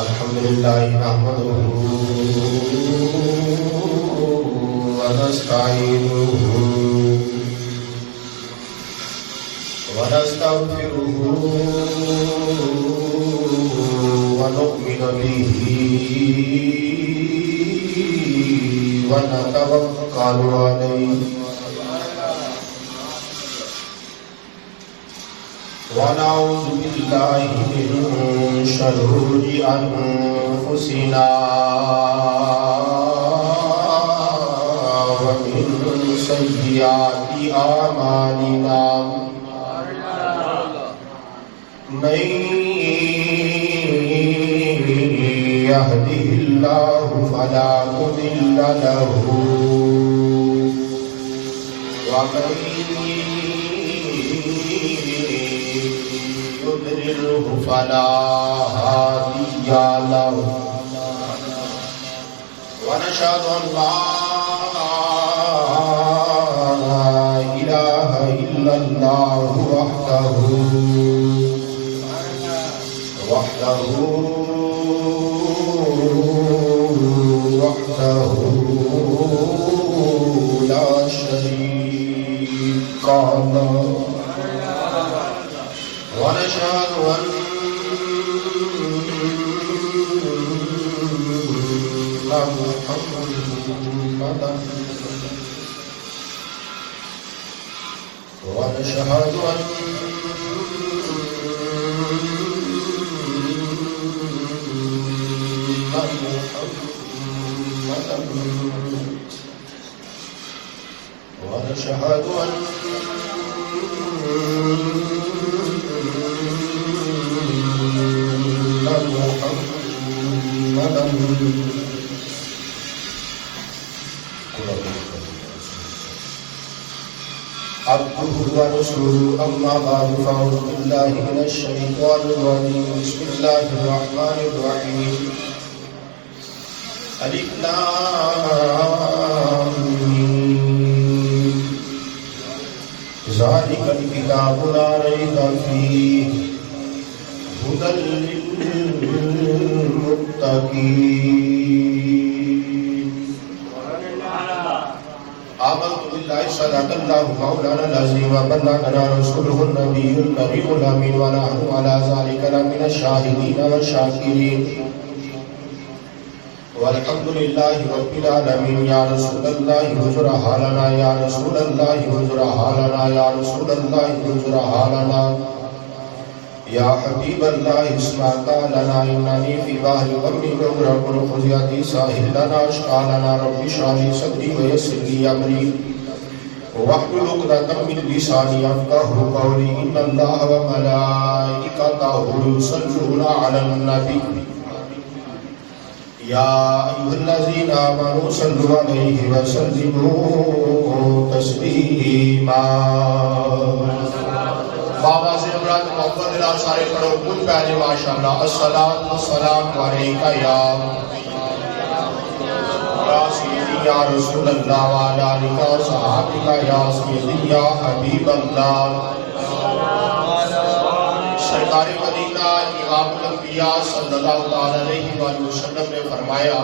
الحمدللہ نحمده ونستعینه ونستغفره ونؤمن به ونتوکل علیہ ونعوذ باللہ من شرور انفسنا ومن سیئات اعمالنا من يهده الله فلا مضل له ومن يضلله فلا هادي له ونشهد أن لا إله إلا الله وحده لا شريك له ونشهد أن محمدا ونشهد أن محمدا عبده ورسوله أما بعد فأعوذ بالله من الشيطان الرجيم بسم الله الرحمن الرحيم ألف لام ميم ذلك الكتاب لا ريب فيه هدى للمتقين آمنت بالله صدق الله مولانا العظيم وبلغنا رسوله النبي الكريم الأمين ونحن على ذلك لمن الشاهدين والشاكرين والحمد لله رب العالمين يا رسول الله حضر حالنا يا رسول الله حضر حالنا يا رسول الله حضر حالنا يا حبيب الله اسمع لنا إنني في بحر غم مغرق خذ يدي ساحل لنا اشفع لنا رب اشرح لي صدري ويسر لي أمري واحلل عقدة من لساني يفقهوا قولي إن الله وملائكته يصلون على النبي يا أيها الذين آمنوا صلوا عليه وسلموا تسليما بابا سے برات محمد اللہ سارے پڑھو کچھ پہلے ماشاءاللہ الصلاة والسلام علیکہ یا سیدی یا رسول اللہ وعلا علیکہ صحابکہ یا سیدی یا حبیب اللہ سرکار مدینہ امام الانبیاء صلی اللہ علیہ وآلہ وسلم نے فرمایا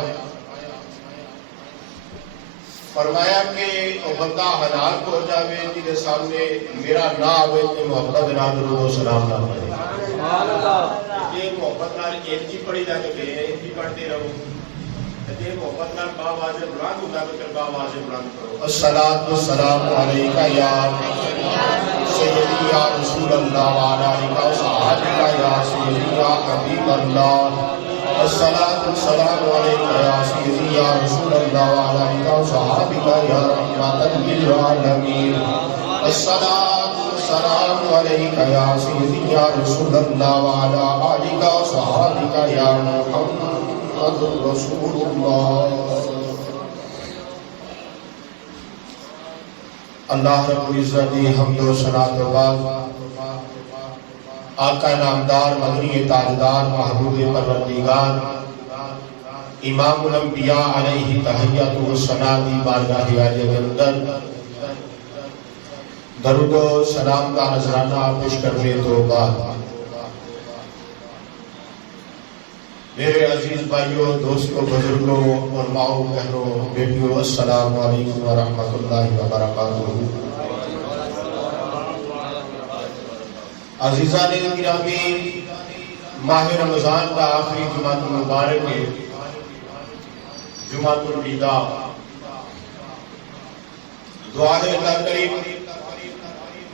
کہ وہ بندہ ہلاک ہو جاوے جنہیں سامنے میرا نہ آوے کہ محمد نہ درود و سلام نہ پڑھے یہ محمد نہ ایک ہی پڑھی جا کے ایک ہی پڑھتے رہو یہ محمد نہ باواز بلند ہوگا تو پھر باواز بلند کرو الصلاة والسلام علیکہ یا سیدی یا رسول اللہ وعلا علیکہ صحابکہ یا سیدی یا حبیب اللہ الصلاة والسلام علیکہ یا سیدی یا رسول اللہ وعلا علیکہ صحابکہ یا رحمت للعالمین الصلاة والسلام علیکہ یا سیدی یا رسول اللہ وعلا علیکہ صحابکہ یا محمد رسول اللہ اللہ رب العزت حمد و ثنا و بعد آقا نامدار مدنی تاجدار محبوب پروردگار امام الانبیاء علیہ تحیات و ثنا دی بارگاہ عالیہ کے اندر درود و سلام کا نذرانہ پیش کرنے تو بعد میرے عزیز بھائیوں، دوستوں، بزرگوں، علماء، بہنوں، بیٹیوں، السلام علیکم ورحمۃ اللہ وبرکاتہ۔ عزیزان گرامی، ماہ رمضان کا آخری جمعۃ المبارک ہے، جمعۃ الوداع۔ دعا ہے اللہ کریم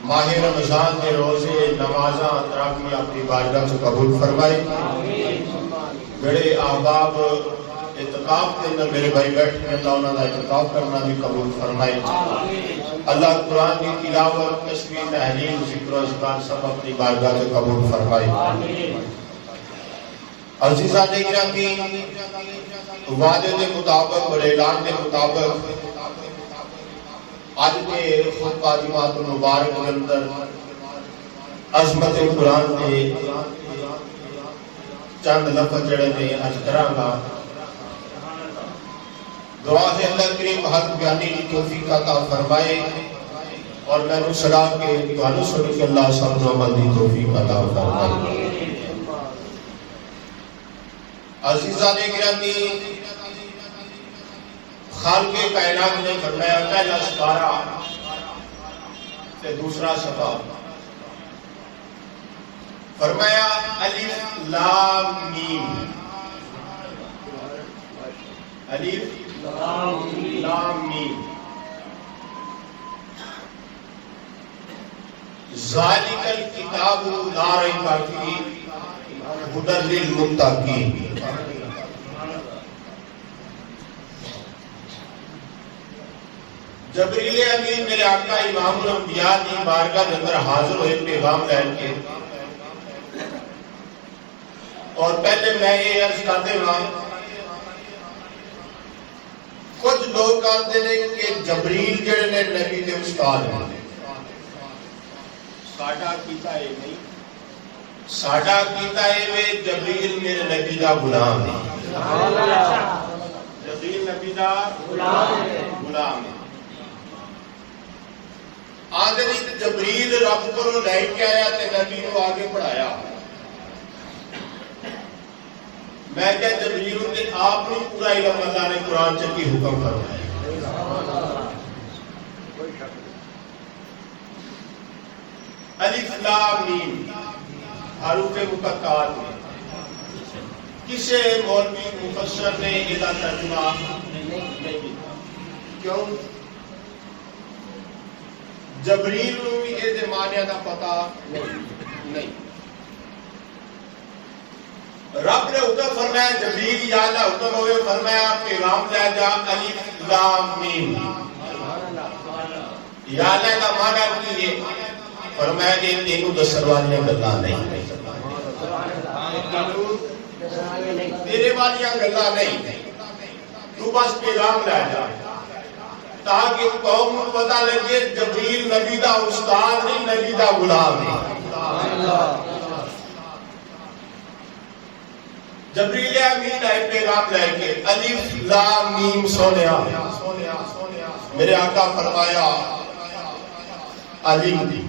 ماہ رمضان کے روزے، نمازاں، تراویح اپنی بارگاہ سے قبول فرمائے۔ میرے احباب اعتکاف کے اندر میرے بھائی بیٹھے ہیں، اللہ انہوں نے اعتکاف کرنا بھی قبول فرمائے۔ اللہ قرآن کی تلاوت، تسبیح، تحلیل، ذکر و اذکار سب اپنی بارگاہ سے قبول فرمائے۔ عزیزان گرامی، وعدے کے مطابق اور اعلان کے مطابق آج کے خطبہ جمعۃ المبارک کے اندر عظمت قرآن کے چند لفظ جڑے نے اج کراں گا۔ دعا ہے اللہ کریم حق بیانی کی توفیق عطا فرمائے اور میں نے سنا کہ تانوں سن کے اللہ سب نو عمل دی توفیق عطا فرمائے۔ عزیزان گرامی، خالق کائنات نے فرمایا پہلا سپارہ تے دوسرا صفحہ، فرمایا الف لام میم، الف لام میم، ذالک الکتاب لا ریب فیہ ھدی للمتقین۔ جبریل امین میرے آقا امام الانبیاء کی بارگاہ کے اندر حاضر ہوئے پیغام لے کے، اور پہلے میں یہ عرض کرتے ہوں، کچھ لوگ کہتے ہیں کہ جبریل جڑے نے نبی دے استاد ہیں۔ ساڈا کیتا ہے نہیں، ساڈا کیتا ہے میں جبریل میرے نبی دا غلام ہے۔ جبریل نبی دا غلام ہے۔ آدمی جبریل رب کو لے کے آیا تے نبی کو آگے پڑھایا۔ میں کہ جبریل نے آپ نے پورا علم اللہ نے قرآن سے کی حکم فرمایا۔ الف لام میم حروف مقطعات میں کسی مولوی مفسر نے اس کا ترجمہ نہیں کیا۔ کیوں؟ جبریل کو بھی یہ معنی کا پتہ نہیں۔ رب نے حکم فرمایا جبریل یا اللہ حکم ہوئے، فرمایا پیغام لے جا الف لام میم۔ یا اللہ کا معنی کی ہے، فرمایا کہ تینوں دسن والیاں گلاں نہیں، تیرے والیاں گلاں نہیں، تو بس پیغام لے جا تاکہ قوم کو پتہ لگے جبریل نبی دا استاد نہیں، نبی دا غلام ہے۔ جبریل امین آئے پیغام لے کے الف لام میم سونیا، میرے آقا فرمایا علیم دی،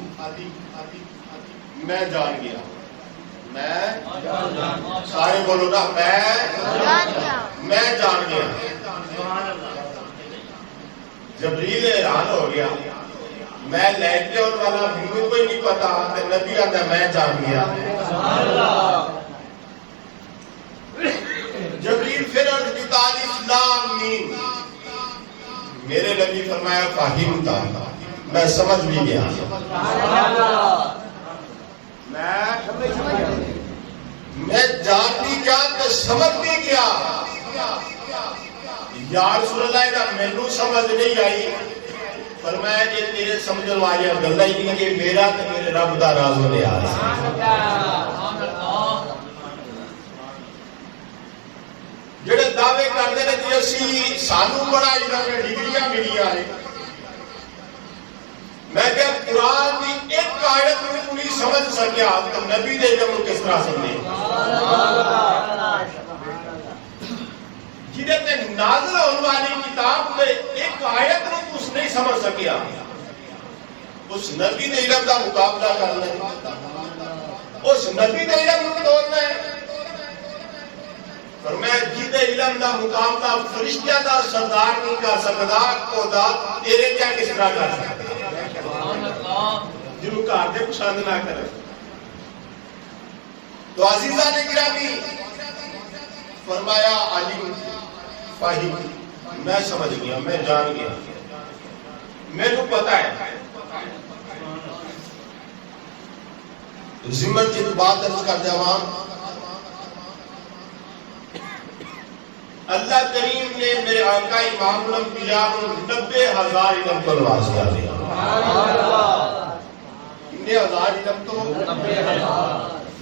میں جان گیا، میں سارے بولو نا، میں جان گیا۔ جبریل حیران ہو گیا، میں لیتے اور والا بھی کوئی نہیں پتا، نبی آتا میں جان گیا۔ جبریل پھر عرض کی الف لام میم، میرے نبی فرمایا فاہم تھا، میں سمجھ بھی گیا، میں جان بھی گیا تو سمجھ بھی گیا۔ یا رسول اللہ دا مینوں سمجھ نہیں آئی، فرمایا کہ تیرے سمجھن والیاں گلاں ہی نہیں، کہ میرا تے میرے رب دا راز و نیاز۔ جڑے دعوے کرتے ہیں کہ اسی سانو بڑا علم ڈگریاں ملیاں ہیں، میں کہ قرآن کی ایک آیت میں پوری سمجھ سکیا تو نبی دے علم کس طرح سمجھے۔ جہدے تے نازل ہونے والی کتاب میں ایک آیت نو تس نہیں سمجھ سکیا، اس نبی دے علم دا مقابلہ کرنا ہے، اس نبی دے علم نو توڑنا ہے۔ فرمایا جہدے علم دا مقابلہ فرشتیاں دا سردار نہیں کر سکتا، خدا تیرے کیا کس طرح کر سکتا؟ جنہوں گھر دے پسند نہ کرے۔ تو عزیزان گرامی، فرمایا علیم فاہم، میں سمجھ گیا، میں جان گیا، میرے پتا ہے۔ ذمن جت بات درج کر جوان، اللہ کریم نے میرے آقا امام الانبیاء کو 90,000 علم کو نواز کر دیا۔ کتنے ہزار علم تو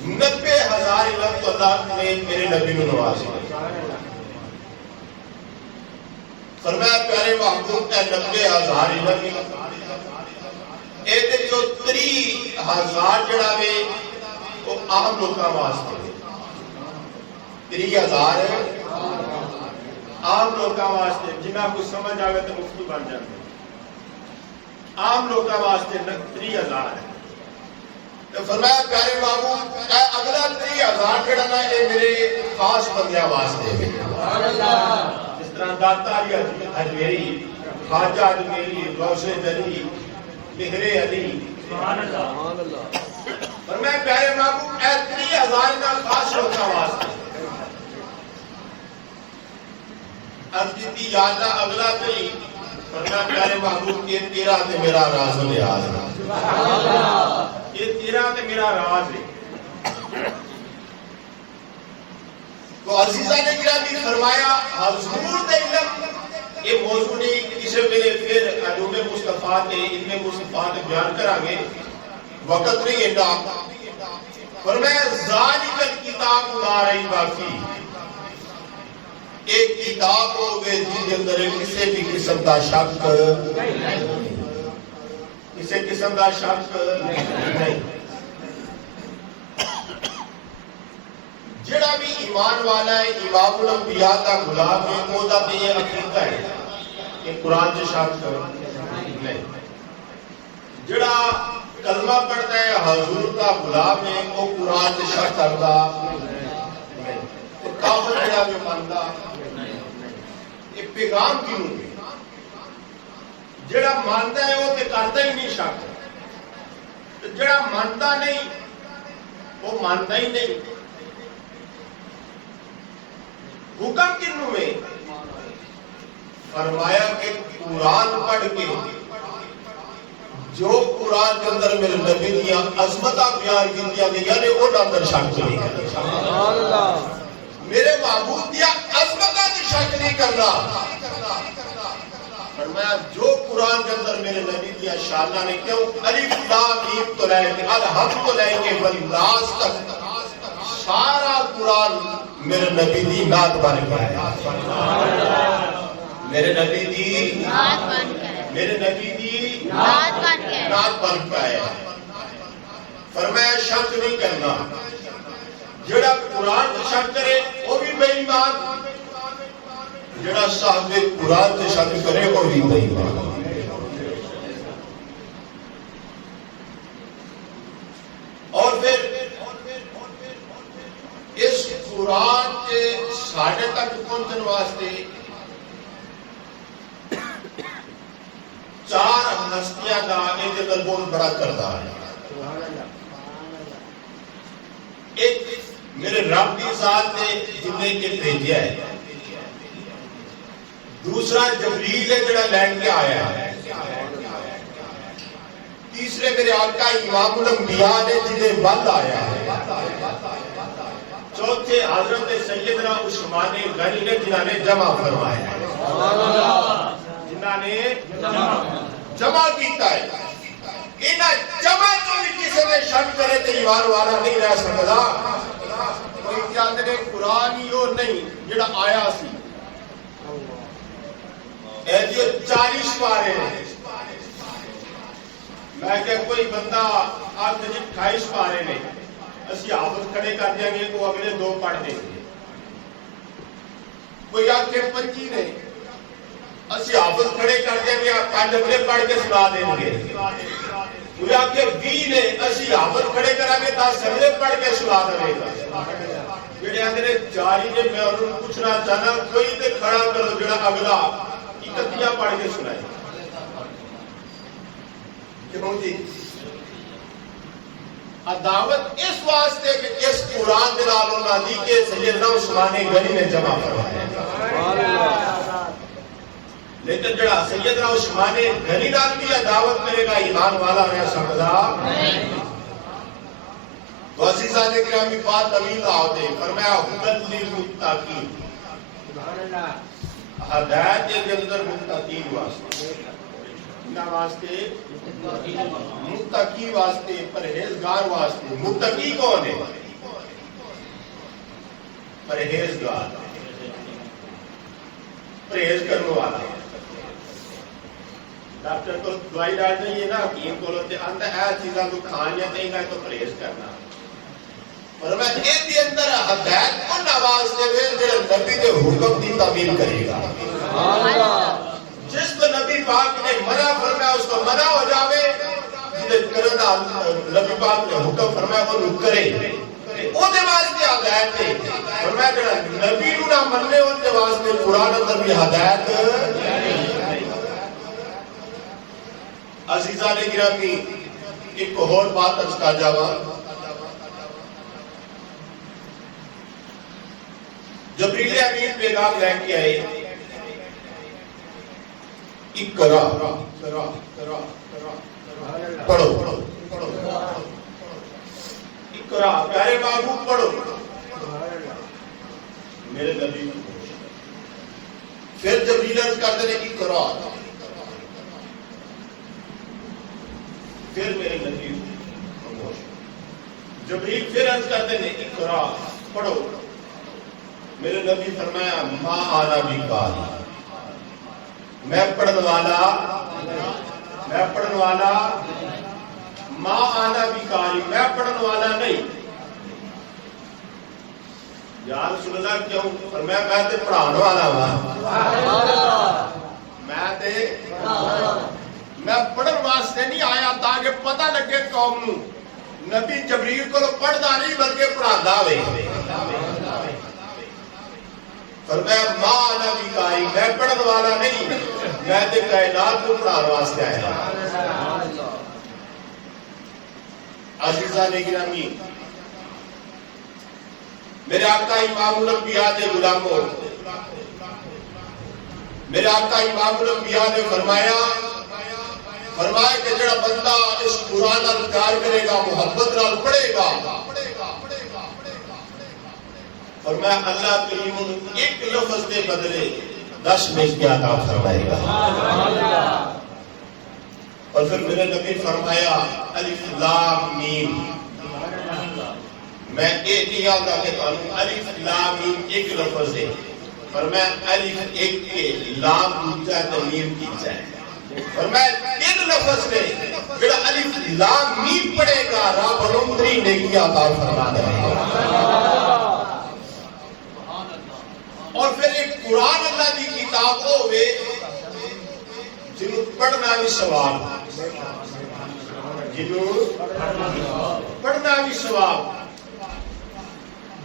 90,000 علم تو اللہ نے میرے نبی کو نواز کیا۔ فرمایا پیارے محبوب کا 90,000 علم ایتے جو 30,000 جڑا وے وہ عام لوکاں واسطے، 30,000 عام لوکاں واسطے، جنہاں کو سمجھ آوے تو مفتی بن جاندے، عام لوکاں واسطے 30,000 ہے۔ تو فرمایا پیارے محبوب اگلا 30,000 جڑا نا یہ میرے خاص بندیاں واسطے ہے، جس طرح داتا علی اجمیری، خواجہ اجمیری، غوث دری، بہر علی، فرمایا پیارے محبوب اے 30,000 نا خاص لوکاں واسطے۔ اب جیتی یا اللہ اگلا تھی، فرمایا پیارے محبوب یہ تیرا تے میرا راز و نیاز ہے، یہ تیرا تے میرا راز ہے۔ تو عزیزہ نے گرامی فرمایا حضور دے علم یہ موضوع نہیں، کسی میرے پھر علوم مصطفیٰ تے علم مصطفیٰ تے بیان کرانگے، وقت نہیں ہے۔ فرمایا ذالک الکتاب لا ریب فیہ، ایک کتاب ہوگے جن کے اندر کسی بھی قسم دا شک کسی قسم دا شک نہیں۔ جڑا بھی ایمان والا ہے، امام الانبیاء کا غلام ہے، وہ دا بھی یہ عقیدہ ہے کہ قرآن سے شک نہیں۔ جڑا کلمہ پڑھتا ہے حضور کا غلام ہے، وہ قرآن سے شک کرتا نہیں۔ کافر جڑا بھی مانتا یہ پیغام کیوں ہے؟ جڑا مانتا ہے وہ تے کرتا ہی نہیں شک، جڑا مانتا نہیں وہ مانتا ہی نہیں۔ حکم کنوں میں فرمایا کہ قرآن پڑھ کے جو قرآن کے اندر میرے نبی دیا عظمتاں بیان کیتیاں گئیاں نے وہ اندر شک نہیں کرنا، میرے معبود دیا عظمتاں دی شک نہیں کرنا۔ فرمایا جو قرآن کے اندر میرے نبی دیا شانہ نے کیوں الف لام میم تو لے کے الحمد تو لے کے والناس تک سارا قرآن میرے نبی دی نعت بن کے آیا، میرے نبی دی نعت بن کے آیا، میرے نبی دی نعت بن کے آیا۔ فرمایا شک نہیں کرنا، جڑا قرآن سے شک کرے وہ بھی بے ایمان، جڑا صاحب قرآن سے شک کرے وہ بھی بے ایمان۔ اور پھر اس قرآن کے ساڑھے تک پہنچنے واسطے 4 ہستیاں کا ایک اندر بہت بڑا کردار ہے۔ ایک میرے رب کی ذات نے جنہیں کے بھیجا ہے، دوسرا جبریل ہے جڑا لینڈ کے آیا ہے، تیسرے میرے آقا امام الانبیاء نے جنہیں بند آیا ہے، چوتھے حضرت سیدنا عثمان غنی نے جنہوں نے جمع فرمایا ہے، جنہوں نے جمع کیتا ہے۔ انہاں جمع جو بھی کسی نے شک کرے تو ایمان والا نہیں رہ سکتا۔ کوئی چاہتے نے قرآن ہی وہ نہیں جڑا آیا سی، اے جو 40 پارے ہیں، میں کہ کوئی بندہ آپ نے 28 پارے نے اسی حافظ کھڑے کر دیں گے وہ اگلے 2 پڑھ دیں گے، کوئی آ کے 25 نے اسی حافظ کھڑے کر دیں گے، آپ 5 اگلے پڑھ کے سنا دیں گے. کوئی آ کے 20 نے اسی حافظ کھڑے کریں گے 10 اگلے پڑھ کے سنا دیں گا. جڑے اندر جاری نے میں انہوں پوچھنا چاہنا کوئی تے کھڑا کرو جڑا اگلا اکتیاں پڑھ کے سنائے. کیوں جی عداوت اس واسطے کہ اس قرآن دے نال انہاں دی کہ سیدنا عثمان غنی نے جمع فرمایا. لیکن جڑا سیدنا عثمان غنی نال بھی عداوت کرے گا ایمان والا رہ سکتا نہیں. تو عزیزان گرامی بات طویل ہوتے فرمایا ہدل للمتقین، ہدایت کے اندر متقین واسطے، نہ واسطے متقی واسطے، پرہیزگار واسطے. متقی کون ہے؟ پرہیزگار، پرہیز کرنے والا. ڈاکٹر کو دوائی ڈالنی ہے نا، حکیم کو لوتے اندر ہے چیزاں تو کھانیاں دیں گا تو پرہیز کرنا. اور میں ایک اندر ہدایت ان آواز دے جو نبی کے حکم کی تعمیل کرے گا. جس کو نبی پاک نے منع فرمایا اس کو منع ہو جاوے، جس کرنا نبی پاک نے حکم فرمایا وہ کرے. وہ دے واسطے ہدایت ہے. فرمایا جڑا نبی نو نہ مننے ان دے واسطے قرآن اندر بھی ہدایت. عزیزان گرامی ایک اور بات عرض کر جاواں. جبریل امین پیغام لے کے آئے، اقرا پڑھو، اقرا پیارے بابو پڑھو. میرے نبی پھر جبریل عرض کرتے ہیں اقرا، پھر میرے نبی جبریل پھر عرض کرتے ہیں اقرا پڑھو. میرے نبی فرمایا ما آنا بھی قاری، میں پڑھن والا ما آنا بھی قاری، میں پڑھن والا نہیں. یا رسول اللہ کیوں؟ فرمایا میں تے پڑھان والا ہاں. میں پڑھن واسطے نہیں آیا تاکہ پتہ لگے قوم نو نبی جبریل کو پڑھدا نہیں بلکہ پڑھادا ہوئے. فرمایا ما انا بھی قاری، میں پڑھن والا نہیں، میں تے کائنات کو پڑھان واسطے آیا. عزیزان گرامی میرے آقا امام الانبیاء دے غلاموں، میرے آقا امام الانبیاء نے فرمایا کہ جڑا بندہ اس قرآن نال پیار کرے گا، محبت نال پڑھے گا، فرمایا اللہ کریم ایک لفظ کے بدلے 10 نیکیاں عطا فرمائے گا. اور پھر میرے نبی فرمایا الف لام میم، میں ایک نہیں آتا کہ الف لام میم ایک لفظ ہے. فرمایا الف ایک کے لام دوسرا تو میم تیسرا ہے. فرمایا تین لفظ میں جڑا الف لام میم پڑھے گا رب 29 نیکیاں عطا فرما دے گا. اور پھر ایک قرآن اللہ دی کتاب ہوئے جنہوں پڑھنا بھی ثواب، جنہوں پڑھنا بھی ثواب،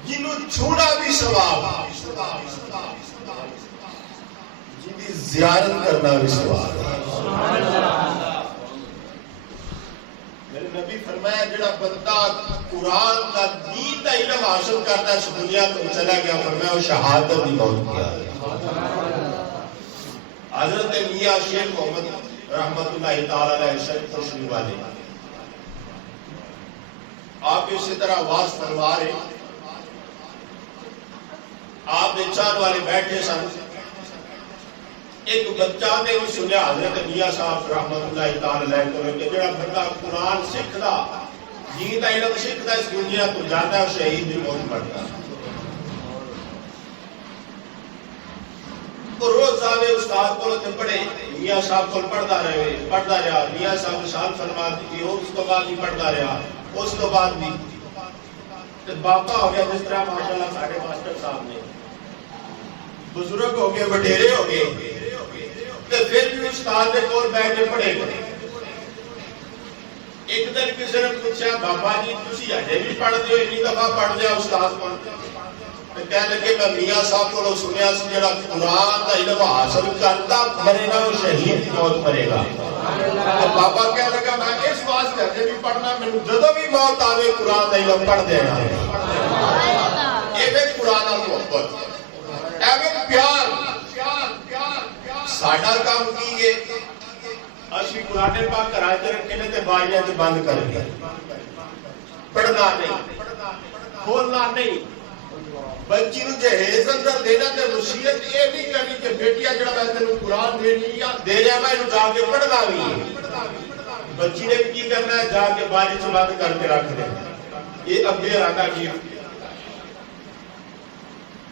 جنہوں چھوڑا بھی ثواب، جنہی زیارت کرنا بھی ثواب. میرے نبی فرمایا جڑا بندہ قرآن کا دین کا علم حاصل کرتا ہے اس دنیا کو چلا گیا، فرمایا وہ شہادت کی موت کیا. حضرت میاں شیخ محمد رحمت اللہ تعالی علیہ شریف تشریف والے آپ اسی طرح واز فرما رہے، آپ نے چار والے بیٹھے سن. ایک بچہ نے بھی سنیا حضرت میاں صاحب رحمت اللہ تعالی علیہ کہ جڑا بندہ قرآن سکھدا دین دا علم سکھدا اس دنیا تو جاتا ہے شہید دی موت مرتا. تو روز آوے استاد کو پڑھے، میاں صاحب کو پڑھتا رہا، میاں صاحب سال فرما دی اس کو بعد بھی پڑھتا رہا، اس کو بعد بھی باپا ہو گیا جس طرح ماشاءاللہ ساڑھے ماسٹر صاحب نے بزرگ ہو گئے وڈیرے ہو گئے تے پھر بھی استاد دے کول بیٹھ کے پڑھے گئے. ایک دن کسی نے پوچھا بابا جی تسی اجے بھی پڑھتے ہو اتنی دفعہ پڑھ لیا استاد کو کہنے لگے میں میاں صاحب کو سنیا سی جڑا قرآن کا علم حاصل کرتا مرے گا وہ شہید کی موت مرے گا. تو بابا کہنے لگا میں اس واسطے اجے بھی پڑھنا مینوں جدوں بھی موت آوے قرآن کا علم پڑھ دینا. ایویں قرآن نال محبت ایویں پیار. ساڈا کام کی ہے اسی قرآن پاک گھراں وچ رکھے نے تے باریاں وچ بند کر کے پڑھنا نہیں کھولنا نہیں. بچی نو جہیز اندر دینا تے وصیت یہ نہیں کرنی کہ بیٹیا جڑا میں تینوں قرآن دینی یا دے رہا میں اینوں جا کے پڑھنا بھی ہے. بچی نے کی کرنا ہے جا کے باری چ بند کر کے رکھ دینا. یہ اگے آتا کی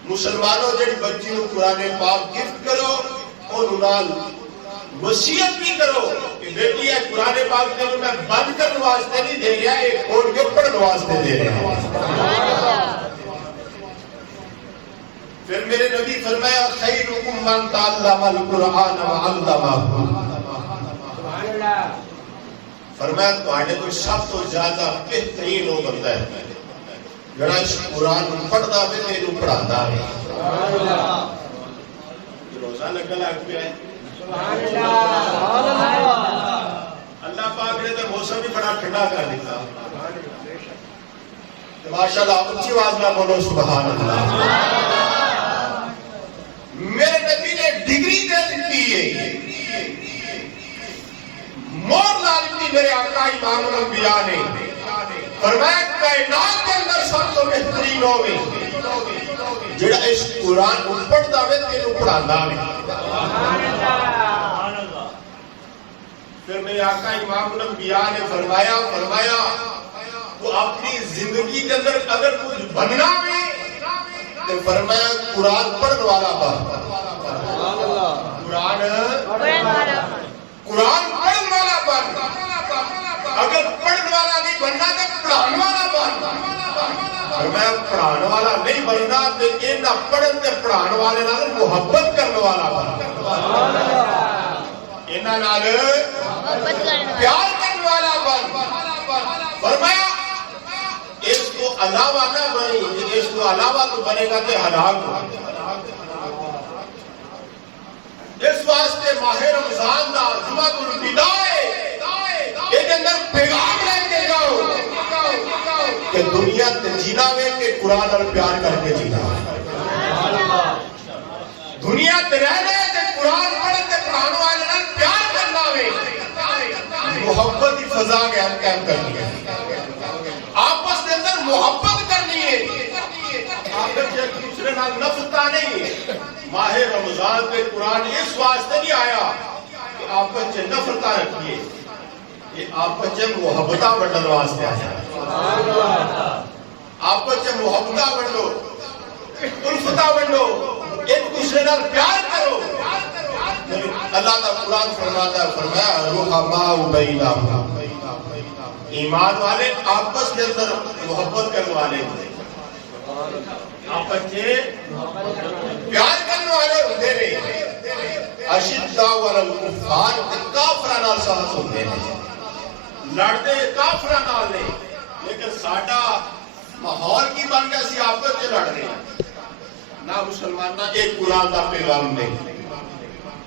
مسلمانوں جڑی بچی نو قرآن پاک گفٹ کرو اونوں نال وصیت بھی کرو کہ بیٹی ہے قرآن پاک تینوں میں بند کرنے واسطے نہیں دے رہا یہ کھول کے پڑھنے واسطے دے رہا. پھر میرے نبی فرمایا خیرکم من تعلم القرآن وعلمہ. فرمایا تواڈے کوئی سب تو زیادہ بہترین وہ بندہ ہے جڑا اس قرآن پڑھدا ہوے تے اینوں پڑھاندا ہے. روزہ لگا لگ پیا ہے. اللہ پاک نے تو موسم بھی بڑا ٹھنڈا کر دیتا. ماشاءاللہ اونچی آواز میں بولو سبحان اللہ. میرے نبی نے ڈگری دے دیتی ہے مور لا دیتی میرے آقا امام الانبیاء نے. فرمایا کائنات کے اندر سب تو بہترین ہوگی جڑا اس قرآن پڑھدا ہوے تینوں پڑھاندا ہوے. پھر میرے آقا امام الانبیاء نے فرمایا تو اپنی زندگی کے اندر اگر کچھ بننا بھی تو فرمایا قرآن پڑھنے والا بن. قرآن پڑھنے والا بن. اگر پڑھنے والا نہیں بننا تو پڑھانے والا بن. میں پڑھانے والا نہیں بننا تو انہاں پڑھن تے پڑھانے والے نال محبت کرنے والا بن. انہاں نال پیار کرنے والا بن. فرمایا اس کو علاوہ نہ بنی اس کو علاوہ تو بنے گا تو ہلاک ہو. اس واسطے ماہ رمضان دا جمعۃ الوداع کے اندر پیغام لے کے جاؤ کہ دنیا تے جینا وے کہ قرآن اور پیار کر کے جینا. دنیا تے رہنا ہے تے قرآن پڑھ کے پڑھانے والے نال پیار کرنا وے. محبت کی فضا قائم کرنی ہے. آپس کے اندر محبت کرنی ہے. آپس ایک دوسرے نال نفرت نہیں ہے. ماہ رمضان کے قرآن اس واسطے نہیں آیا کہ آپس سے نفرت رکھیے. یہ آپس سے محبت بننے واسطے آیا. آپس سے محبت بنو الفت بنو ایک دوسرے نال پیار کرو. اللہ کا قرآن فرماتا ہے فرمایا رحماء بینہم. ایمان والے آپس کے اندر محبت کرنے والے ہوتے آپس سے پیار کرنے والے ہوتے ہیں. اشداء علی الکفار کافراں نال سخت ہوتے ہیں. لڑتے کافراں نال نے لیکن ساڈا ماحول کی بن گیا سی آپس سے لڑ رہے ہیں. نہ مسلمان نہ ایک قرآن کا پیغام نہیں.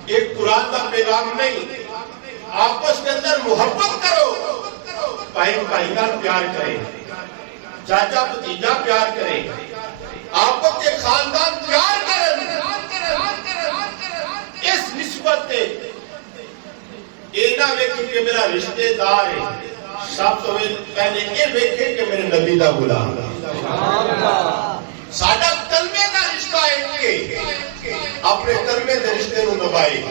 ایک قرآن کا پیغام نہیں. آپس کے اندر محبت کرو. بھائی بھائی کا پیار کرے. چاچا بھتیجا پیار کرے. آپس کے خاندان پیار کرے. اس نسبت سے یہ نہ ویکھے کہ میرا رشتے دار ہے. سب تو پہلے یہ ویکھے کہ میرے نبی دا غلام ساڈا کلمے دا رشتہ ہے. اپنے کلمے دے رشتے کو نبھائے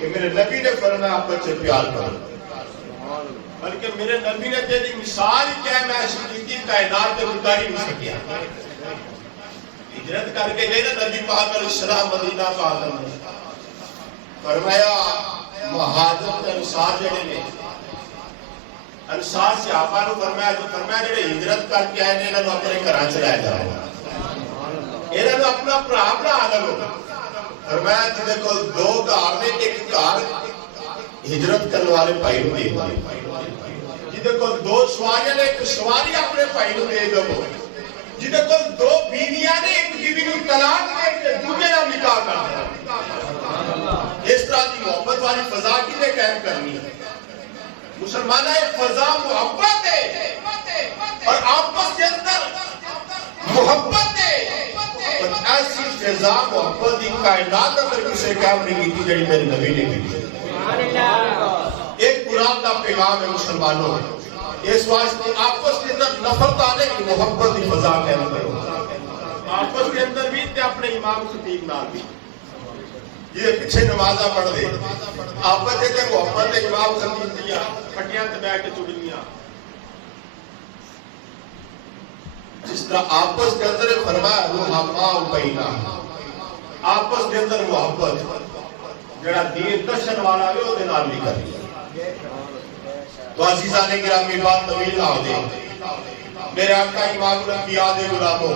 کہ میرے نبی نے فرمایا آپس سے پیار کرو. بلکہ میرے نبی نے تیری مثال کیا ہے میں ایسی کی کائنات میں اتاری نہیں سکیا. ہجرت کر کے گئے نا نبی پاک علیہ السلام مدینہ پاک فرمایا مہاجر کے انصار جڑے نے انصار سے آپا نے فرمایا جڑے ہجرت کر کے آئے نے انہوں اپنے گھراں چ لے جاؤ. انہوں اپنا بھرا بنا لو. فرمایا جدے کو دو گھر نے ایک گھر ہجرت کرنے والے بھائی نوں دے دو جدے کو دو سواریاں نے ایک سواری اپنے بھائی نوں دے دو جدے کو دو بیویاں نے ایک بیوی نوں طلاق دے کے دوسرے نال نکاح کر دو اس طرح کی محبت والی فضا کی نے قائم کرنی ہے مسلمانہ ایک فضا محبت ہے اور آپس کے اندر محبت ہے اور ایسی فضا محبت کی کائنات اندر کسے قائم نہیں کی جڑی میرے نبی نے کی ایک قرآن کا پیغام ہے مسلمانوں اس واسطے آپس کے اندر نفرت آنے کی محبت کی فضا قائم کرو آپس کے اندر بھی تے اپنے امام خطیب نال بھی یہ پیچھے نمازہ پڑھ دے آپس کے اندر محبت امام خطیب دیا پھٹیاں تے بیٹھ کے چڑیاں جس طرح آپس کے اندر فرمایا رحماء بینا آپس کے اندر محبت جڑا دین دشن والا ہے وہ نال نہیں کرنی تو عزیزان گرامی بات طویل نہ ہو دے میرے آقا امام الانبیاء دے غلاموں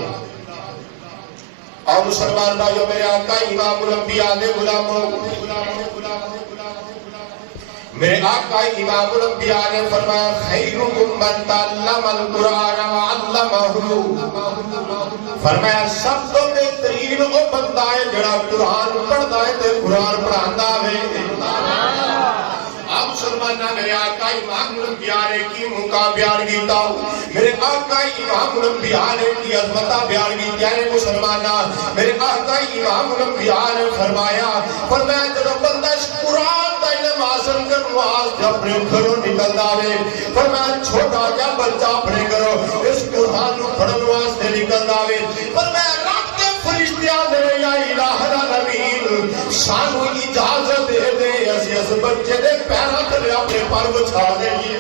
اور مسلمان بھائیوں میرے آقا امام الانبیاء دے غلاموں میرے آقا امام الانبیاء نے فرمایا خیرکم من تعلم القرآن وعلمہ فرمایا سب تو بہترین وہ بندہ ہے جڑا قرآن پڑھدا ہے تے قرآن پڑھاندا ہے آپ مسلمانہ میرے آقا امام الانبیاء نے کی موقع بیان کیتا میرے آقا امام الانبیاء نے کی عظمتہ بیان کیتا ہے مسلمانہ میرے آقا امام الانبیاء نے فرمایا جب بندہ اس قرآن دا علم حاصل کرنے واسطے اپنے گھروں نکل داوے فرمایا چھوٹا کیا بچہ اپنے گھروں اس قرآن کو پڑھنے واسطے نکل داوے فرمایا رب کے فرشتیاں نے یا الہ العالمین سانو اجازت دے دے اس بچے دے پیروں تلے اپنے پر بچھا دئیے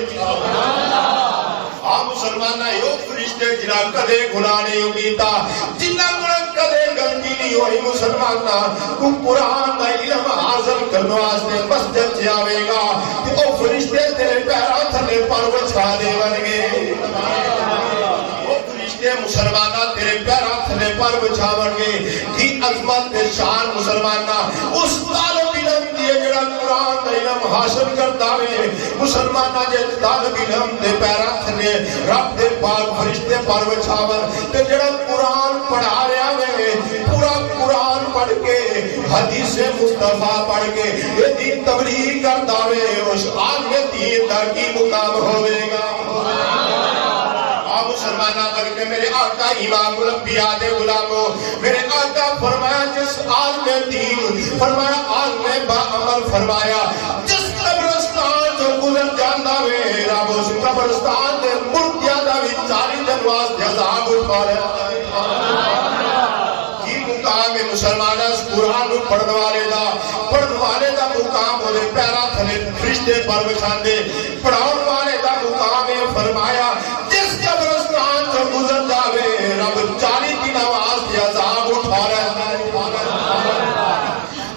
آپ مسلمانہ یو فرشتے جنہ کدے گناہ نہیں کیتا جنہ کدے غلطی نہیں ہوئی مسلمانہ کو قرآن دا علم حاصل کرنے واسطے مسجد سے آوے گا کہ وہ فرشتے تیرے پیروں تلے پر بچھا دے ونگے مسلمانہ تیرے پیروں تھلے پر بچھاون گے کی عظمت تے شان مسلمانہ اس طالب علم دی جڑا قرآن دا علم حاصل کرتا ہے مسلمانہ جے طالب علم دے پیروں تھلے رب دے پاک فرشتے پر بچھاون تے جڑا قرآن پڑھا رہا ہے پورا قرآن پڑھ کے حدیث مصطفیٰ پڑھ کے یہ دین تبلیغ کرتا ہے اس عالم دین دا کی مقام ہوے گا مسلمانہ بلکہ میرے آقا امام الانبیاء دے غلاموں میرے آقا فرمایا جس عالم دین فرمایا عالم باعمل فرمایا جس قبرستان جو گزر جاندہ وے رب اس قبرستان دے مردیاں دا بھی 40 دن واسطے عذاب اٹھا رہا کی مقام ہے مسلمانہ اس قرآن کو پڑھنے والے دا مقام ہونے پیرا تھلے فرشتے پر بچھان دے پڑھاؤن والے دا مقام ہے فرمایا جس قبرستان جو گزر جاوے رب 40 دن آواز کے عذاب اٹھا رہا ہے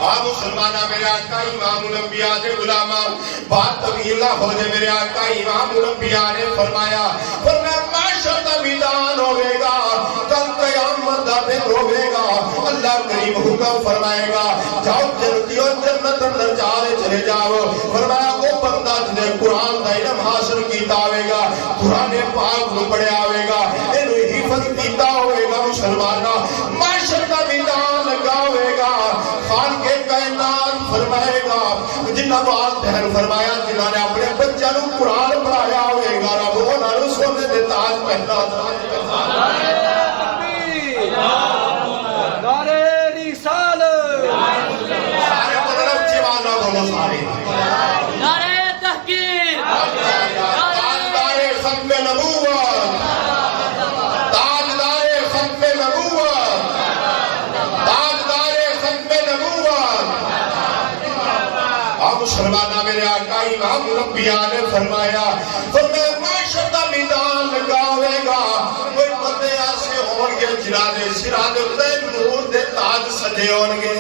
آپ مسلمانہ میرے آقا امام الانبیاء دے غلامہ بات طویل نہ ہو جائے میرے آقا امام الانبیاء نے فرمایا معاشر دا میدان ہوئے گا کل قیامت دا دن ہوئے گا اللہ کریم حکم فرمائے گا جاؤ جلدیوں جنت اندر چلے جاؤ فرمایا وہ بندہ جنہیں قرآن دا علم حاصل کیتا ہوئے گا قرآن پاک کو پڑھے آوے گا انہوں حفظ کیتا ہوئے گا مسلمانہ معاشر کا میدان لگا ہوئے گا خان کے کائنات فرمائے گا جنہ بات بہن فرمایا جنہ نے اپنے بچہ نو قرآن پڑھایا ہوئے گا رب وہ نالو سونے دے تاج پہنا مسلمانہ میرے آقا امام الانبیاء نے فرمایا معاشر دا میدان لگا ہوئے گا کوئی بندے ایسے ہون گے جنہاں دے سراں دے نور دے تاج سجے ہون گے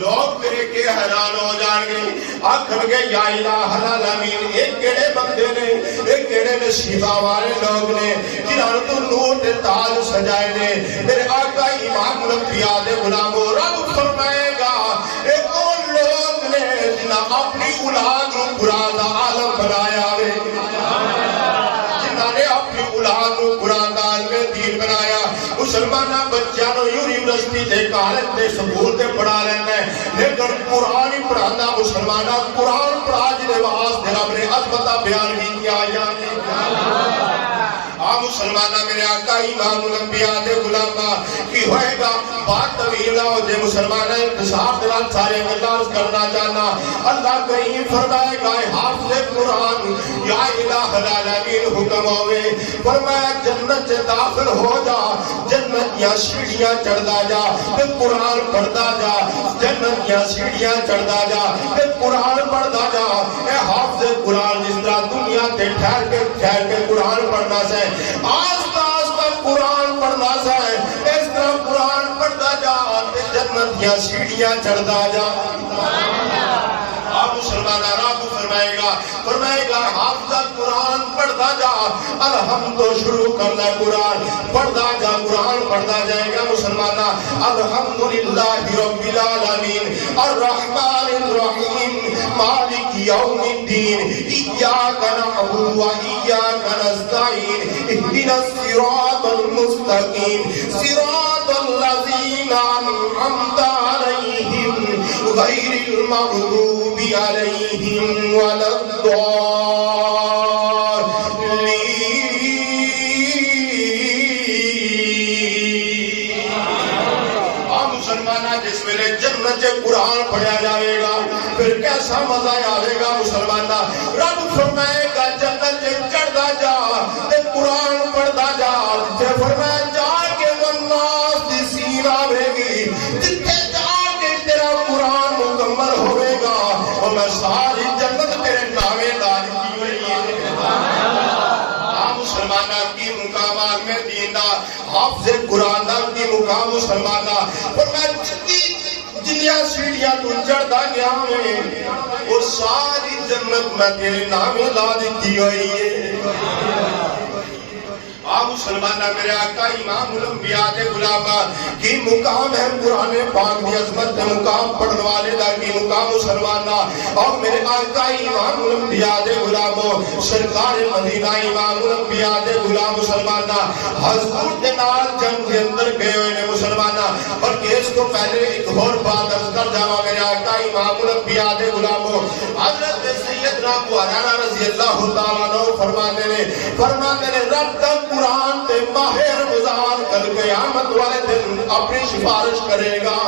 لوگ میرے کے حیران ہو جان گے آکھن گے یا الہ العالمین ایک کیڑے بندے نے ایک کیڑے نصیبہ والے لوگ نے جنہوں تو نور دے تاج سجائے نے میرے آقا امام الانبیاء دے غلاموں رب فرمائے گا ایک اور لوگ نے جنہاں اپنی اولاد کو قرآن دا عالم بنایا ہے جنہاں نے اپنی اولاد کو قرآن دا عالم دین بنایا مسلمانہ بچانوں یونیورسٹی دے کالج دے سکول دے پڑھا لینا ہے لیکن قرآن ہی پڑھانا مسلمانہ قرآن پڑھا جنہیں واسطے رب نے عظمتہ بیان کی کیا مسلمانہ میرے آقا امام الانبیاء دے غلامہ کی ہوئے گا بات طویل نہ ہو جے مسلمانہ انتصاب دلال سارے مجلس کرنا چاہنا اللہ کہیں فرمائے گا حافظ قرآن یا الہ العالمین حکم ہوئے فرمایا جنت سے داخل ہو جا جنت یا سیڑھیاں چڑھدا جا پھر قرآن پڑھدا جا جنت یا سیڑھیاں چڑھدا جا پھر قرآن پڑھدا جا اے حافظ قرآن جس طرح دنیا تے ٹھہر کے قرآن پڑھنا سے آستا آستا قرآن پڑھنا سائے اس طرح قرآن پڑھتا جا جنت یا سیڑھیاں چڑھتا جا آپ مسلمانہ رب فرمائے گا حافظہ قرآن پڑھتا جا الحمد تو شروع کرنا قرآن پڑھتا جا قرآن پڑھتا جائے گا مسلمانہ الحمدللہ رب العالمین الرحمن الرحیم مالک یوم الدین ایاک نعبد و ایاک نستعین اهدنا الصراط المستقیم صراط الذین انعمت علیہم غیر المغضوب علیہم ولا الضالین جس میں جنت قرآن پڑھا جائے گا پھر کیسا مزہ آئے گا مسلمانہ رب فرمائے گا جنت چڑھتا جا قرآن پڑھتا جا جسے فرمائے جا کے والناس دی سین آوے گی جتھے جا کے تیرا قرآن مکمل ہوئے گا اور میں ساری جنت تیرے نامے داری کی ہوئی مسلمانہ کی مقامات میں دیندہ حافظ قرآن دا کی مقام مسلمانہ فرمائے جنیا سیڑھیاں تو چڑھتا گیا میں وہ ساری جنت میں تیرے نامے لا دیتی ہوئی ہے آپ مسلمانہ میرے آقا امام الانبیاء دے غلامہ کی مقام ہے قرآن پاک دی عظمت دے مقام پڑھنے والے دا کی مقام مسلمانہ اور میرے آقا امام الانبیاء دے غلاموں سرکار مدینہ امام الانبیاء دے غلام مسلمانہ حضور دے نال جنگ کے اندر گئے ہوئے نے مسلمانہ بلکہ اس کو پہلے ایک اور بات عرض کر جاوا میرے آقا امام الانبیاء دے غلاموں حضرت سیدنا ابو ہریرہ رضی اللہ تعالیٰ عنہ فرماتے نے رب تک قرآن تے ماہ رمضان کل قیامت والے دن اپنی سفارش کرے گا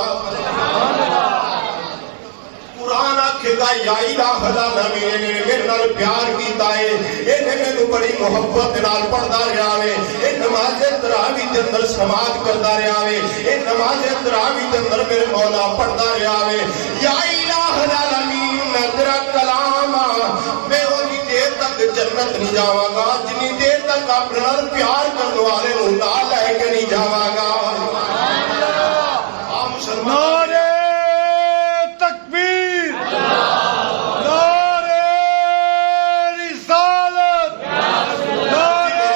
قرآن آکھے گا یا الہ العالمین نے میرے نال پیار کیتا ہے انہیں میں نے بڑی محبت نال پڑھدا رہا ہے ان نماز تراویح دے اندر سماعت کردا رہا ہے ان نماز تراویح دے اندر میرے مولا پڑھدا رہا ہے یا الہ العالمین میں تیرا کلام میں انہی دیر تک جنت نہیں جاواں گا جنی دیر تک اپنے نال پیار کرنے والے نوں نال لے کے نہیں جاواں گا نعرہ تکبیر نعرہ رسالت نعرہ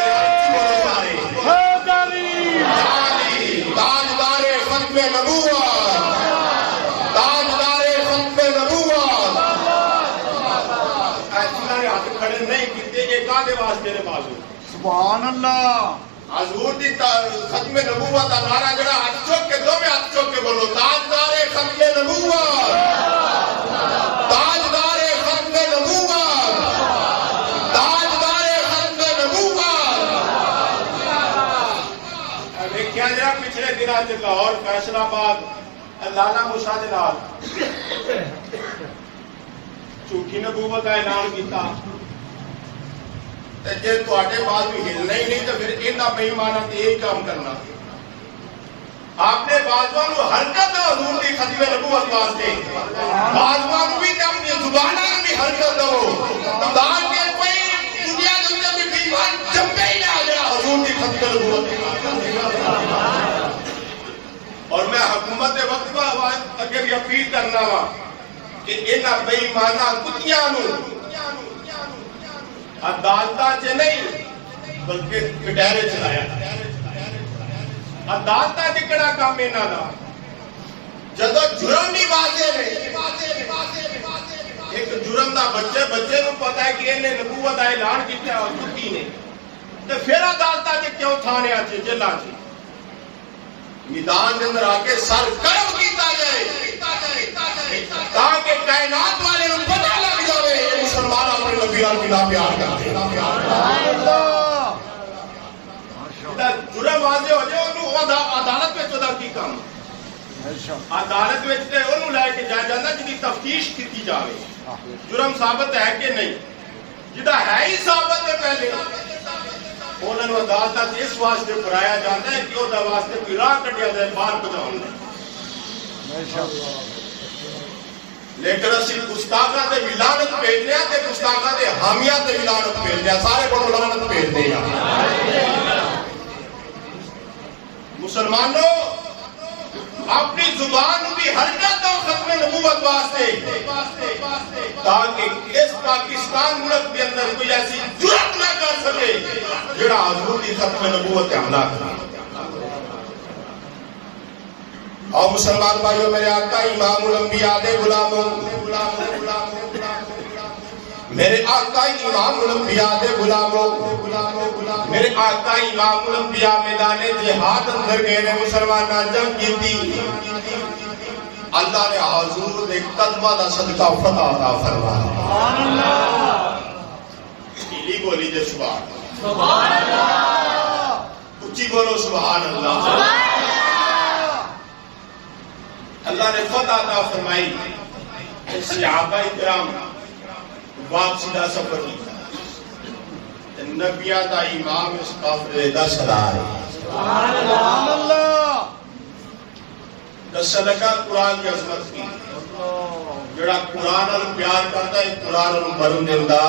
حیدری تاجدار ختم نبوت تاجدار ختم نبوت ایسے ہاتھ کھڑے نہیں کیتے یہ کاہدے واسطے نے بازو سبحان اللہ حضور دی ختم نبوت کا نعرہ جڑا ہاتھ چوک کے دو میں ہاتھ چوک کے بولو تاجدار ختم نبوت تاجدار ختم نبوت تاجدار ختم نبوت دیکھیا جا پچھلے دنوں تے لاہور فیصل آباد لالا موسیٰ دے نال جھوٹی نبوت کا اعلان کیتا جے تواڈے بعد بھی ہلنا ہی نہیں تو پھر انہاں بے ایماناں تے یہی کام کرنا آپ نے بازوان کو حرکت دو حضور دی ختم نبوت واسطے بازوان بھی تے اپنی زباناں بھی حرکت دو تاکہ کوئی دنیا کے اندر بھی بے ایمان جمے ہی نہ آ جائے حضور دی ختم نبوت اور میں حکومت دے وقت با اگے بھی اپیل کرنا وا کہ انہاں بے ایماناں کتیاں نوں عدالتاں چ نہیں بلکہ کٹہرے چلایا عدالتاں چ کہڑا کام انہاں دا جدو جرم ہی واضح نے ایک جرم دا بچے نو پتا ہے کہ انہیں نبوت دا اعلان کیتا ہے اور چکی نے تے پھر عدالتاں چ کیوں تھانیاں چ جیلاں چ میدان کے اندر آ کے سر کرم کیتا جائے تاکہ کائنات والے نو پتہ لگ جائے یہ مسلمان اپنے نبی نال کنا پیار کرتے ہیں جرم واضح ہو جائے انہوں عدالت میں چودہ کی کام عدالت میں انہوں لے کے جائے جانا جن کی تفتیش کی جائے جرم ثابت ہے کہ نہیں جدہ ہے ہی ثابت ہے پہلے انہوں نے عدالت اس واسطے کرایا جاتا ہے کہ وہ واسطے کوئی راہ کٹیا جائے باہر بجاؤں لیکن اسی گستاخاں تے لعنت بھیجنے تے گستاخاں دے حامیاں تے لعنت بھیجنے سارے کو لعنت بھیجنے ہیں مسلمانوں اپنی زبان بھی حرکت دو ختم نبوت واسطے تاکہ اس پاکستان ملک کے اندر کوئی ایسی جرات نہ کر سکے جڑا حضور کی ختم نبوت کے حملہ کرے اور مسلمان بھائیوں میرے آقا امام الانبیاء دے غلاموں میرے آقا امام الانبیاء دے غلاموں میرے آقا امام الانبیاء میدان جہاد اندر گئے نے مسلمانہ جنگ کی تھی اللہ نے حضور دے قدمہ دا صدقہ فتح عطا فرمایا سبحان اللہ کیلی بولی جے سبحان اللہ اچھی بولو سبحان اللہ اللہ نے فتح عطا فرمائی صحابہ کرام واپسی دا سفر کیتا نبیہ دا امام اس قافلے دا سردار سبحان اللہ دس لگا قرآن کی عظمت کی جڑا قرآن ال پیار کرتا ہے قرآن ال مرن دیندہ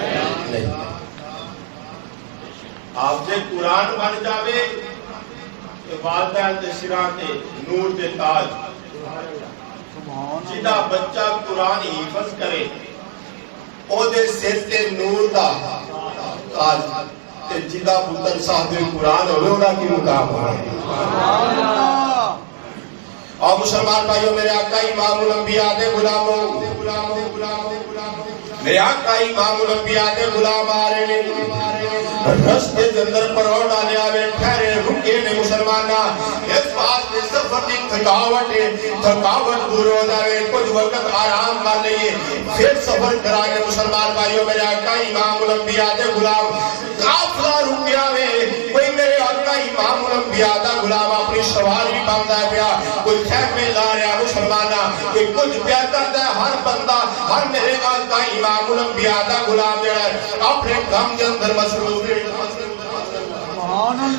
نہیں آپ سے قرآن بن جاوے والدین دے سراں تے نور دے تاج جدا بچہ قرآن حفظ کرے او دے سر تے نور دا تاج تے جدا پتر صاحب قرآن ہونا کی مقام ہے اور مسلمان بھائیوں میرے آقا امام الانبیاء دے غلاموں میرے آقا امام الانبیاء دے غلام آ رہے ہیں رستے اندر پرو ڈالے آوے ٹھہرے رکے نے مسلمانہ اس واسطے سفر کی تھکاوٹ دور ہو جائے کچھ وقت آرام کر لئے پھر سفر کرائے مسلمان بھائیوں میرے آقا امام الانبیاء دے غلام قافلہ رکے آوے کوئی میرے آقا امام الانبیاء دا غلام اپنی سواری باندھا ہے پیا کوئی خیمے لا رہا مسلمانہ کوئی کچھ پیا کرتا ہے ہر بندہ ہر میرے آقا امام الانبیاء دا غلام جو ہے اپنے کام کے اندر مصروف ہے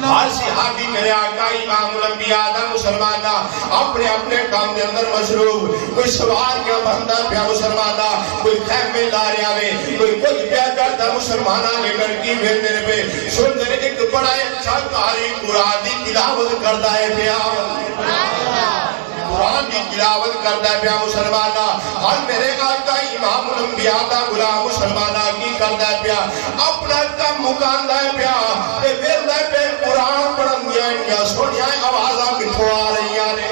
ہر صحابی میرے آقا امام الانبیاء دا مسلمانہ اپنے کام کے اندر مصروف کوئی سوار کیا بندہ پیا مسلمانہ کوئی خیمے لا رہا ہے کوئی کچھ پیا کرتا مسلمانہ کے گھر کی بھیجنے پہ سن دے ایک بڑا اچھا قاری قرآن دی تلاوت کرتا ہے پیا قرآن کی تلاوت کرتا ہے پیا مسلمانہ ہر میرے آقا امام الانبیاء دا غلام مسلمانہ کی کرتا ہے پیا اپنا کم مکاندہ ہے پیا کہ ویردہ ہے پہ قرآن پڑھن دیا یا سنیا آوازہ کتھو آ رہی آنے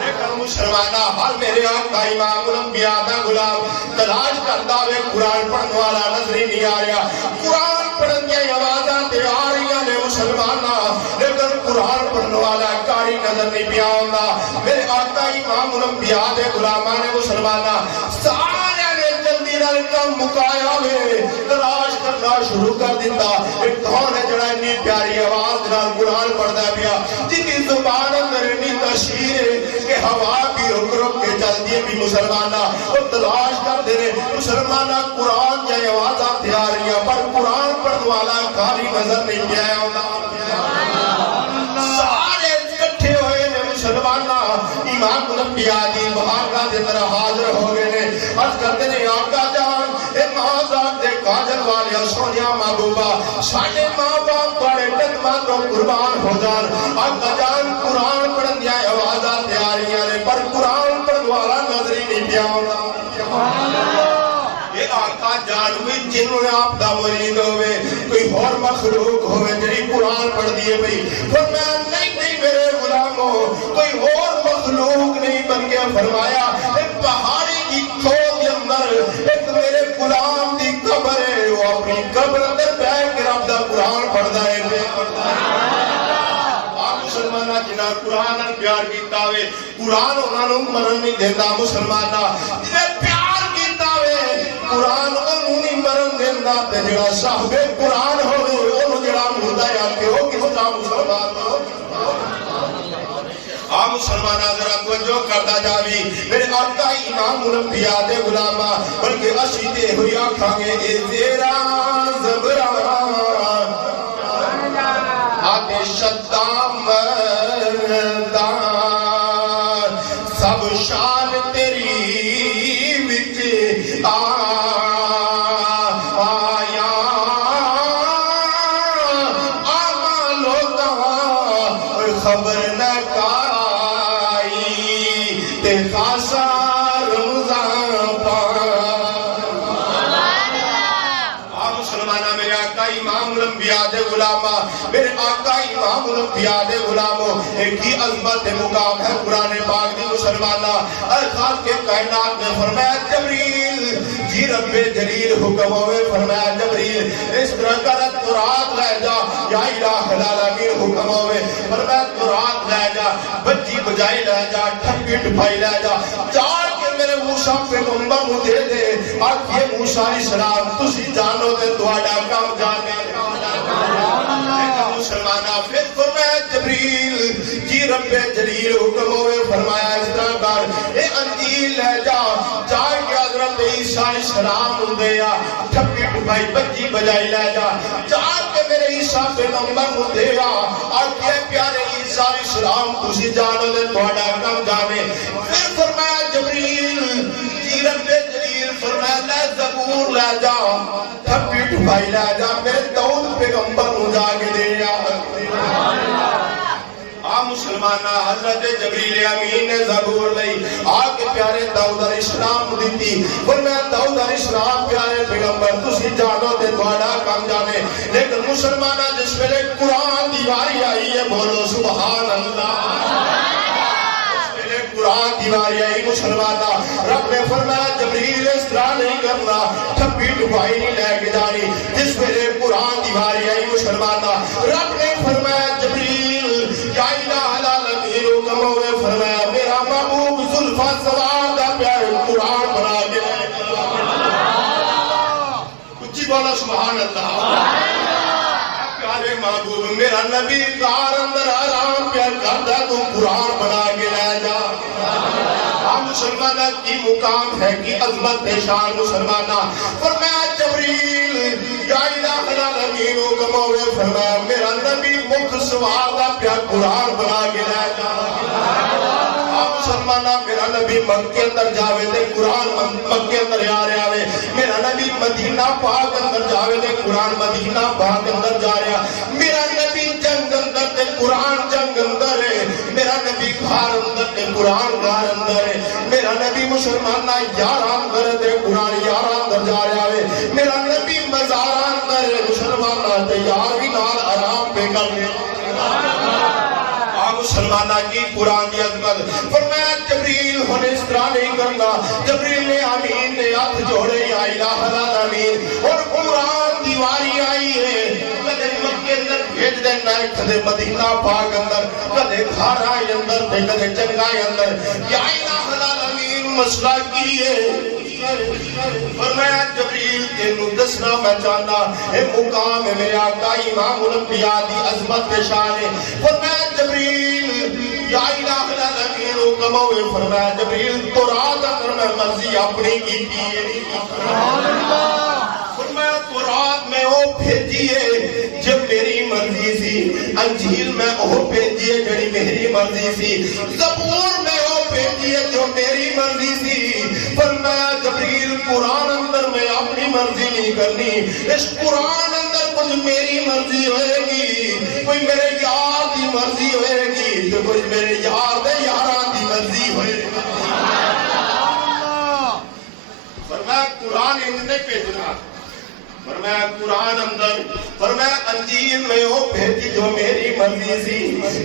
لیکن مسلمانہ ہر میرے آقا امام الانبیاء دا غلام تلاش کرتا ہے قرآن پڑھن والا نظری نہیں آ رہا قرآن پڑھن دیا آوازہ تے آ رہی آنے مسلمانہ لیکن قرآن پڑھن والا کاری نظر نہیں پیا ہوندہ میرے آقا امام الانبیاء دے غلامان مسلمانہ سارے نے جلدی نال کم مکایا ہوئے تلاش کرنا شروع کر دیتا ایک کون ہے جڑا اتنی پیاری آواز نال قرآن پڑھتا ہے پیا جن کی زبان اندر اتنی تشہیر ہے کہ ہوا بھی رک رک کے چلتی ہے بھی مسلمانہ وہ تلاش کر دے رہے مسلمانہ قرآن جائے آواز آتے آ رہی ہے پر قرآن پڑھنے والا کاری نظر نہیں کیا ہے سارے اکٹھے ہوئے نے مسلمانہ امام الانبیاء دی بہارگاہ دے اندر حاضر ہو گئے نے عرض کرتے نے آقا جان اے مہازاد دے کاجل والے سونیا محبوبہ ساڑھے ماں باپ بڑے قدمہ تو قربان ہو جان آقا جان قرآن پڑھن دیا آوازہ تیاریاں نے پر قرآن پڑھن والا نظری نہیں پیا ہونا اے آقا جان ہوئی جنہوں نے آپ دا مرید ہوئے کوئی اور مخلوق ہوئے جنہی قرآن پڑھ دیئے بھئی فرمایا نہیں میرے غلاموں کوئی اور مخلوق نہیں بلکہ فرمایا ایک پہاڑی کی کھود کے اندر ایک میرے غلام دی قبر ہے وہ اپنی قبر اندر بیٹھ کر آپ دا قرآن پڑھ دائے مسلمانہ جنہاں قرآن پیار کیتا ہوئے قرآن انہاں نوں مرن نہیں دیتا مسلمانہ جنہیں پیار کیتا ہوئے قرآن انہوں نہیں مرن دیتا تے جڑا صاحب قرآن ہوئے انہوں جڑا مردہ یا کہ ہو کس طرح مسلمان ہو مسلمانہ ذرا توجہ کرتا جاوی میرے آقا امام الانبیاء دے غلامہ بلکہ اشیدے ہوئی آکھاں گے اے تیرا زبران آتے شدام مردان سب شان تیری وچ آیا آمالو دا خبر نہ کائی تے خاصا رمضان مسلمانہ میرے آقا امام الانبیاء دے غلامہ میرے آقا امام الانبیاء دے غلاموں ایک ہی عظمت مقام ہے قرآن پاک دی مسلمانہ ارخاص کے کائنات میں فرمایا جبریل جی رب جلیل حکم ہوئے فرمایا جبریل اس طرح کرت تو رات لے جا یا الہ العالمین حکم ہوئے فرمایا تو رات لے جا بچی بجائی لے جا ٹھپی ٹھپائی لے جا چار کے میرے موسیٰ پیغمبر مو دے دے آج یہ موسیٰ علیہ السلام تسی جانو دے دوڑا کام جانے مسلمانہ پھر فرمایا جبریل جی رب جلیل حکم ہوئے فرمایا اس طرح کر اے انجیل لے جا چاہ کے حضرت عیسیٰ علیہ السلام اندیا ٹھپی ٹھپائی بچی بجائی لے جا چاہ کے میرے عیسیٰ پیغمبر اندیا اور یہ پیارے عیسیٰ علیہ السلام تسی جانو دے توڑا کم جانے پھر فرمایا جبریل جی رب جلیل فرمایا لے زبور لے جا ٹھپی ٹھپائی لے جا میرے داؤد پیغمبر جا کے دے مسلمانہ حضرت جبریل امین نے زبور لئی آگے پیارے داؤد علیہ السلام دیتی فرمایا داؤد علیہ السلام پیارے پیغمبر تسی جانو تے تھوڑا کام جانے لیکن مسلمانہ جس ویلے قرآن دیواری آئی ہے بولو سبحان اللہ قرآن دیواری آئی مسلمانہ رب نے فرمایا جبریل اس طرح نہیں کرنا ٹھپی ٹھپائی نہیں لے کے جانی جس ویلے قرآن دیواری آئی مسلمانہ رب نے فرمایا جبریل یا الہ العالمین حکم ہوئے فرمایا میرا محبوب زلفہ سوار دا پیارے قرآن بنا کے کچھ بولا سبحان اللہ پیارے محبوب میرا نبی غار اندر آرام پیار کرتا تو قرآن بنا کے لے جا مسلمانہ کی مقام ہے کی عظمت شان مسلمانہ فرمایا جبریل یا الہ العالمین حکم ہوئے فرمایا میرا نبی مکھ سوار دا پیار قرآن بنا کے لے جا مسلمانہ میرا نبی مکہ اندر جاوے دے قرآن مکہ اندر جا رہا ہے میرا نبی مدینہ پاک اندر جاوے دے قرآن مدینہ پاک اندر جا رہا میرا نبی جنگ اندر تے قرآن جنگ اندر ہے میرا نبی گھار اندر تے قرآن گھار اندر ہے میرا نبی مسلمانہ یاران اندر تے قرآن یاران اندر جا رہا ہے میرا نبی مزاران اندر ہے مسلمانہ تے یار بھی نال آرام پہ کر گیا مسلمانہ کی قرآن کی عظمت فرمایا جبریل ہونے اس طرح نہیں کرنا جبریل نے آمین نے ہاتھ جوڑے یا الہ العالمین اور قرآن دیواری آئی ہے کدے مکے اندر بھیج دینا ہے کدے مدینہ پاک اندر کدے گھارائے اندر کدے چنگائے اندر یا الہ العالمین مسئلہ کی ہے فرمایا جبریل تینوں دسنا میں چاہنا اے مقام ہے میرے آقا امام الانبیاء دی عظمت پہ شان ہے فرمایا جبریل یا الہ العالمین حکم ہوئے فرمایا جبریل تو رات اگر میں مرضی اپنی کی فرمایا تو رات میں وہ بھیجیے جب میری مرضی سی انجیل میں وہ بھیجیے جڑی میری مرضی سی زبور میں وہ بھیجیے جو میری مرضی سی فرمایا جبریل قرآن اندر میں اپنی مرضی نہیں کرنی اس قرآن اندر کچھ میری مرضی ہوئے گی کوئی میرے یار دی مرضی ہوئے گی تو کوئی میرے یار دے یاران دی مرضی ہوئے گی فرمایا قرآن انہیں بھیجنا فرمایا قرآن اندر فرمایا انجیل میں وہ بھیجی جو میری مرضی سی،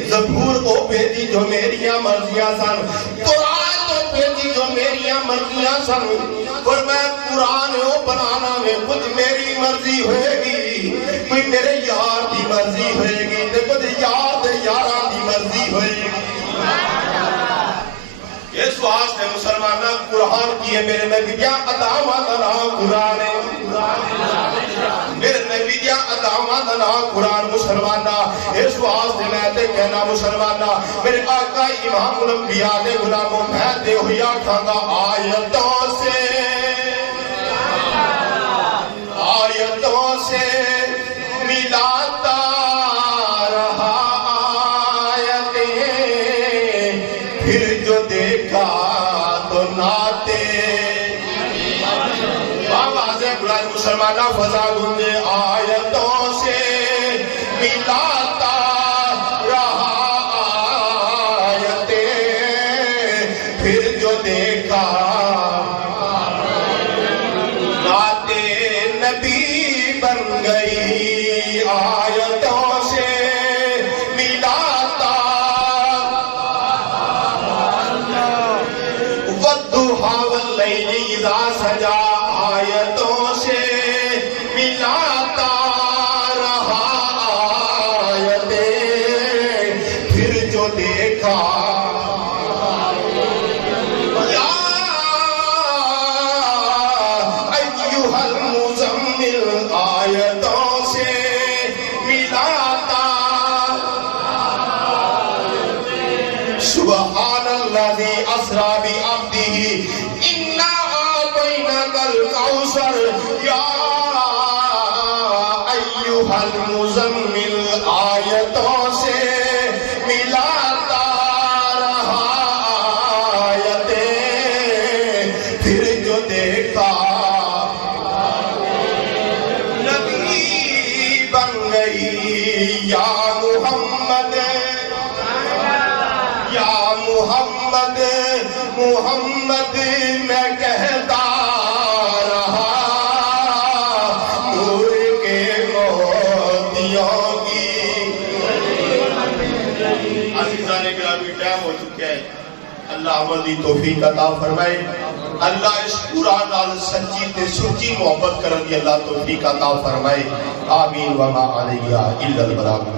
زبور وہ بھیجی جو میریاں مرضیاں سن، قرآن تو بھیجی جو میریاں مرضیاں سن۔ فرمایا قرآن وہ بنانا میں کچھ میری مرضی ہوئے گی، کوئی میرے یار دی مرضی ہوئے گی، تے کچھ یار دے یاراں دی مرضی ہوئے گی۔ اس واسطے مسلمانہ قرآن کی ہے میرے نبی کیا عطاوہ دنا قرآن ہے، میرے نبی کیا عطاوہ دنا قرآن مسلمانہ۔ اس واسطے میں تے کہنا مسلمانہ میرے آقا امام الانبیاء دے غلاموں پہتے ہوئی آکھاں گا آیتوں سے ملاتا رہا آیتیں، پھر جو دیکھا تو ناتے آواز بلند مسلمانہ فضا گنجے آیتوں سے ملاتا رہا آیتیں، پھر جو دیکھا ناتے نبی بن گئی آیتوں سے ملاتا، والضحیٰ واللیل اذا سجا آیتوں سے ملاتا رہا آیتیں، پھر جو دیکھا یا ایھا المزمل آیتوں سے ملاتا، سبحان الذی اسریٰ بعبدہ انا اعطیناک الکوثر یا ایھا المزمل آیتوں سے ملاتا رہا آیتیں، پھر جو دیکھا نبی بن گئی یا محمد یا محمد محمد میں کہتا رہا نور کے موتیوں کی۔ عزیزان گرامی ٹائم ہو چکا ہے، اللہ عمل دی توفیق عطا فرمائے، اللہ اس قرآن نال سچی تے سچی محبت کرن دی اللہ توفیق عطا فرمائے، آمین وما علیہ الا البلاغ۔